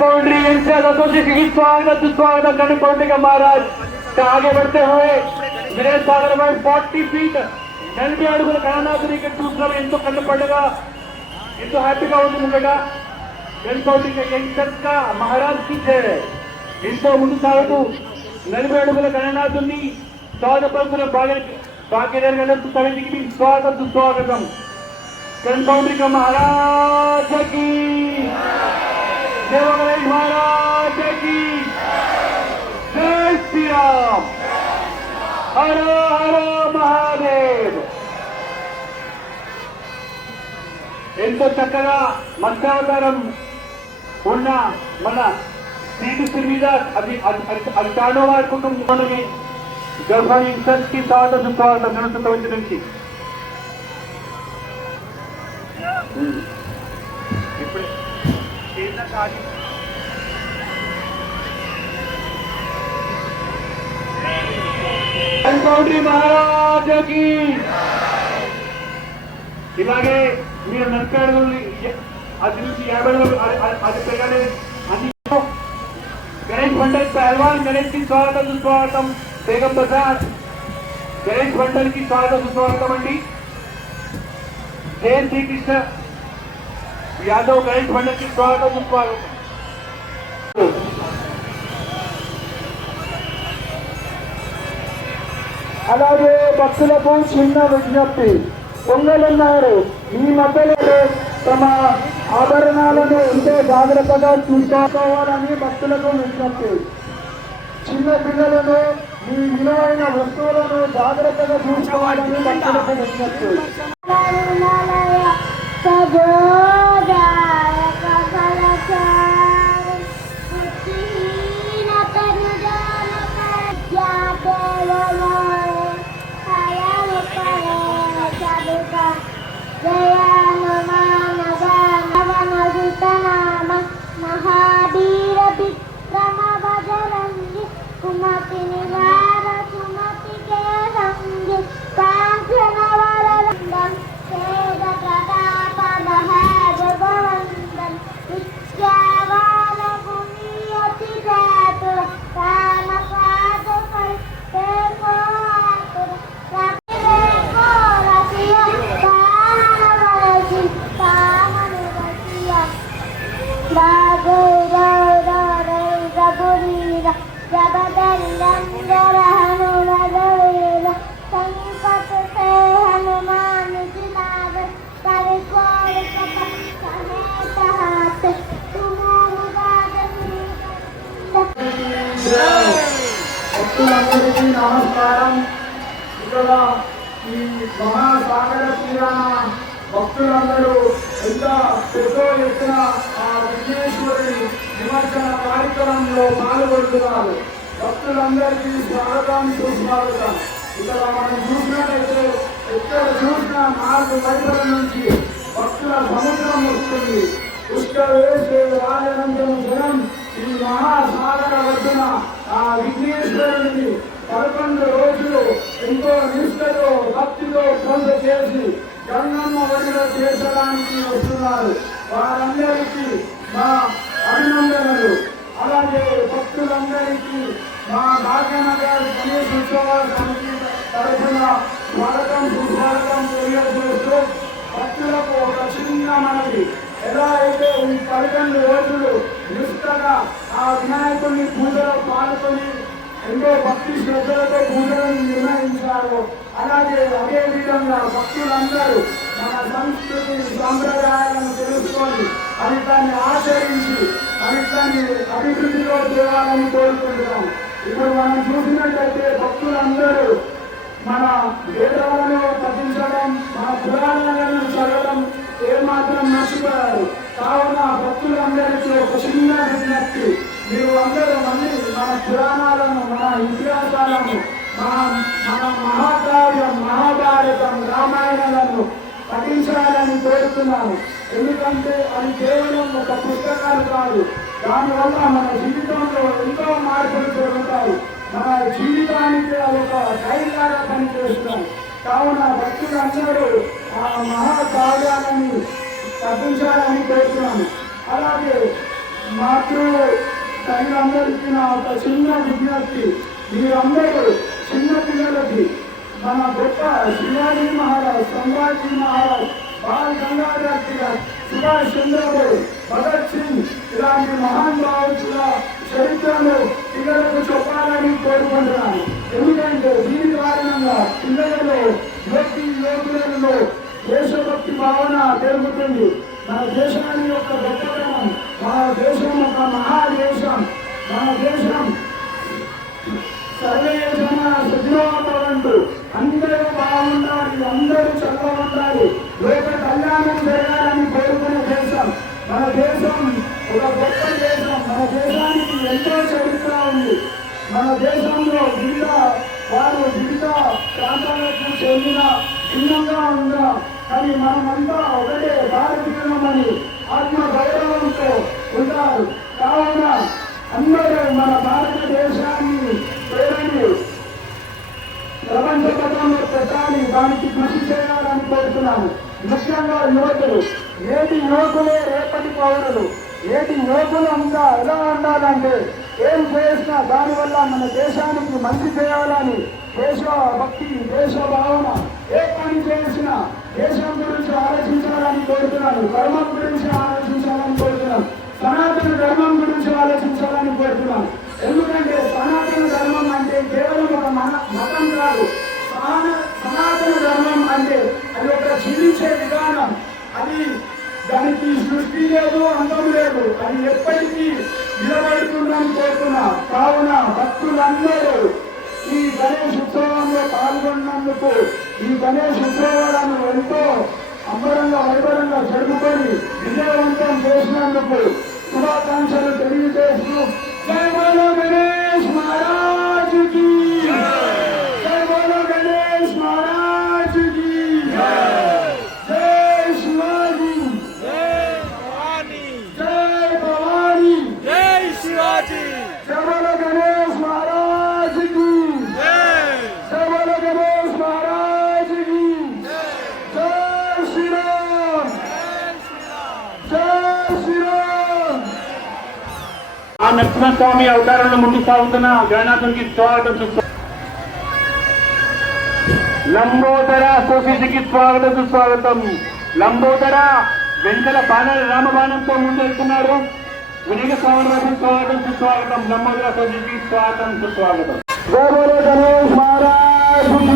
Boundary NCR association की स्वागत सुस्वागत करने पहुंचे का महाराज का आगे बढ़ते हुए विरेश सागर में 40 फीट 40 అడుగుల కణనాథుని ఇక్కడ చూస్తున్నాం. ఎంతో కన్ను పండుగ, ఎంతో హ్యాపీగా ఉంది. ముంగట గన్ కౌంటింగ్ యంగ్స్టర్స్ కా మహారాజ్ కి జయ. ఎంతో ముందు సాగుతూ 40 అడుగుల గణనాథుని స్వాగతం భాగ్యనగర్ గణేష్ సమితికి స్వాగతం సుస్వాగతం. गन बाउंड्री का महाराज की देव गणेश महाराज की जय श्री राम. हर हर महादेव. ఎంతో చక్కగా మత్స్యావతారం ఉన్న మన శ్రీకృష్ణుడి మీద అది తాండవ ఆడుకుంటున్నది. గర్భాన్ని కి స్వాగతం సుస్వాగతం నడుచుకోవచ్చు నుంచి ఇప్పుడు గౌరీ మహారాజకి ఇలాగే మీరు 40 అడుగులు అది నుంచి 50 అడుగులు అది పెరగాలి. అన్ని గణేష్ మండల్ పహల్వాన్ గణేష్ కి స్వాగతం సుస్వాగతం. బేగం బజార్ గణేష్ మండల్ కి స్వాగతం సుస్వాగతం అండి. जय श्री कृष्ण यादव गणेश मंडल की स्वागत सुस्वागत. అలాగే భక్తులకు చిన్న విజ్ఞప్తి. పొంగలున్నారు, ఈ మధ్యలో తమ ఆభరణాలను ఎంతో జాగ్రత్తగా చూసుకోవాలని భక్తులకు విజ్ఞప్తి. చిన్న పిల్లలను మీ విలువైన వస్తువులను జాగ్రత్తగా చూసుకోవాలని భక్తులకు విజ్ఞప్తి. महावीर विक्रम बजरंगी कुमति निवार सुमति के संगी कांचन वरदं वेद प्रताप महद गोवंदन विद्यावान गुणियति जातु काम साध कर ते को आतुर राखे को रसिया कामन वरसी कामन रसिया दागो जबदर हनुमान संकट से हनुमान जिलाव कर कोल समेत हाथ तुम భక్తులందరికీ నమస్కారం. ఇక్కడ ఈ మహాసాగర తీరాన భక్తులందరూ ఎంత పెద్ద ఎత్తున ఆ విఘ్నేశ్వరుని నిమజ్జన కార్యక్రమంలో పాల్గొంటున్నారు. భక్తులందరికీ స్వాగతం సుస్వాగతం. ఇక్కడ మనం చూసినట్లయితే ఎక్కడ చూసిన 4 వైపుల నుంచి భక్తుల సముద్రం వస్తుంది. పుష్కవేశే రాజనందన జనం ఈ మహాసాగర వద్దున ఆ విఘ్నేశ్వరుని 11 రోజులు ఎంతో నిష్ఠతో భక్తితో కొంత చేసి గంగమ్మ ఒడిలో చేర్చడానికి వస్తున్నారు. వారందరికీ మా అభినందనలు. అలాగే భక్తులందరికీ మా భాగ్యనగర్ గణేష్ ఉత్సవ సమితి తరఫున స్వాగతం సుస్వాగతం తెలియజేస్తూ భక్తులకు ఒక చిన్న మనవి. ఎలా అయితే ఈ 11 రోజులు నిష్ఠగా ఆ వినాయకుడిని పూజలో పాల్గొని ఎంతో భక్తి శ్రద్ధలతో పూజలను నిర్వహించారు, అలాగే అదే విధంగా భక్తులందరూ మన సంస్కృతి సాంప్రదాయాలను తెలుసుకొని అది దాన్ని ఆచరించి అది దాన్ని అభివృద్ధిలో చేయాలని కోరుకుంటున్నాం. ఇప్పుడు మనం చూసినట్లయితే భక్తులందరూ మన వేదాలను పఠించడం, మన పురాణాలను చదవడం ఏమాత్రం మర్చిపోయారు. కావున భక్తులందరికీ ఒక చిన్న విజ్ఞప్తి. మీరు అందరూ మళ్ళీ మన పురాణాలను, మన ఇతిహాసాలను, మన మహాకావ్యం, మహాభారతం, రామాయణాలను పఠించాలని కోరుతున్నాను. ఎందుకంటే అది కేవలం ఒక పుస్తకాలు కాదు, దానివల్ల మన జీవితంలో ఎంతో మార్పులు జరుగుతాయి. మన జీవితానికి ఒక ధైర్యంగా పనిచేస్తాయి. కావున భక్తులందరూ ఆ మహాకావ్యాలని పఠించాలని కోరుతున్నాను. అలాగే మా మాతృ తల్లిదండ్రులకి నా ఒక చిన్న విజ్ఞప్తి, మీరందరూ చిన్న పిల్లలకి మన గొప్ప శివాజీ మహారాజ్, సంభాజీ మహారాజ్, బాల్ గంగాధర్ తిలక్, సుభాష్ చంద్రబోస్, భగత్ సింగ్ ఇలాంటి మహాన్ భావుల చరిత్రను పిల్లలకు చెప్పాలని కోరుకుంటున్నాను. ఎందుకంటే దీని కారణంగా పిల్లలలో యువకులలో దేశభక్తి భావన పెరుగుతుంది. మన దేశాన్ని యొక్క గొప్పతనం, మన దేశం ఒక మహాదేశం, మన దేశం సర్వే జన సుఖినోభవంతు, అందరూ బాగుండాలి, అందరూ చక్కగా ఉండాలి, లోక కళ్యాణం జరగాలని కోరుకునే దేశం మన దేశం. ఒక గొప్ప దేశం. మన దేశానికి ఎంతో చరిత్ర ఉంది. మన దేశంలో వివిధ ప్రాంతాలకు చెందిన భిన్నంగా ఉందా, కానీ మనమంతా ఒకటే భారతీయులమని ఆత్మ గౌరవంతో ఉంటారు. కావున అందరూ మన భారతదేశాన్ని పేరుని ప్రపంచ పథంలో పెట్టాలి, దానికి కృషి చేయాలని కోరుతున్నాను. ముఖ్యంగా యువకులు, నేటి యువకులే రేపటి పౌరులు. నేటి యువకులు అంతా ఎలా ఉండాలంటే ఏం చేసినా దానివల్ల మన దేశానికి మంచి చేయాలని దేశభక్తి, దేశ భావన, ఏ పని చేసినా దేశం గురించి ఆలోచించాలని కోరుతున్నాను. ధర్మం గురించి ఆలోచించాలని కోరుతున్నాను. సనాతన ధర్మం గురించి ఆలోచించాలని కోరుతున్నాను. ఎందుకంటే సనాతన ధర్మం అంటే కేవలం ఒక మతం కాదు. సనాతన ధర్మం అంటే అది ఒక జీవించే విధానం. అది దానికి సృష్టి లేదు, అంతం లేదు. అది ఎప్పటికీ నిలబడుతుందని కోరుతున్నా. కావున భక్తులందరూ ఈ గణేష్ ఉత్సవంలో పాల్గొన్నందుకు, ఈ గణేష్ ఉత్సవాలను ఎంతో అంబరంగా వైభవంగా జరుపుకొని విజయవంతం చేసినందుకు శుభాకాంక్షలు తెలియజేస్తూ జై బోలో గణేష్ మహారాజ్ కి, జై బోలో గణేష్ మహారాజ్ కి, జై శివాజీ, జై భవానీ, జై శివాజీ, జై బోలో గణేష్ మహారాజ్ కి, జై బోలో గణేష్ మహారాజ్ కి, జై శ్రీరామ్, జై శ్రీరామ్. ఆ నరసింహస్వామి అవతారంలో ముందుకు సాగుతున్న గణనాథునికి స్వాగతం. లంబోదర సొసైటీకి స్వాగతం, సుస్వాగతం. లంబోదర వెంకల బాణాల రామబాణంతో ముందెళ్తున్నారు. వినియోగ స్వామి స్వాగతం, సుస్వాగతం. లంబోదర సొసైటీకి స్వాగతం, సుస్వాగతం. జై బోలో గణేష్ మహారాజ్ కి.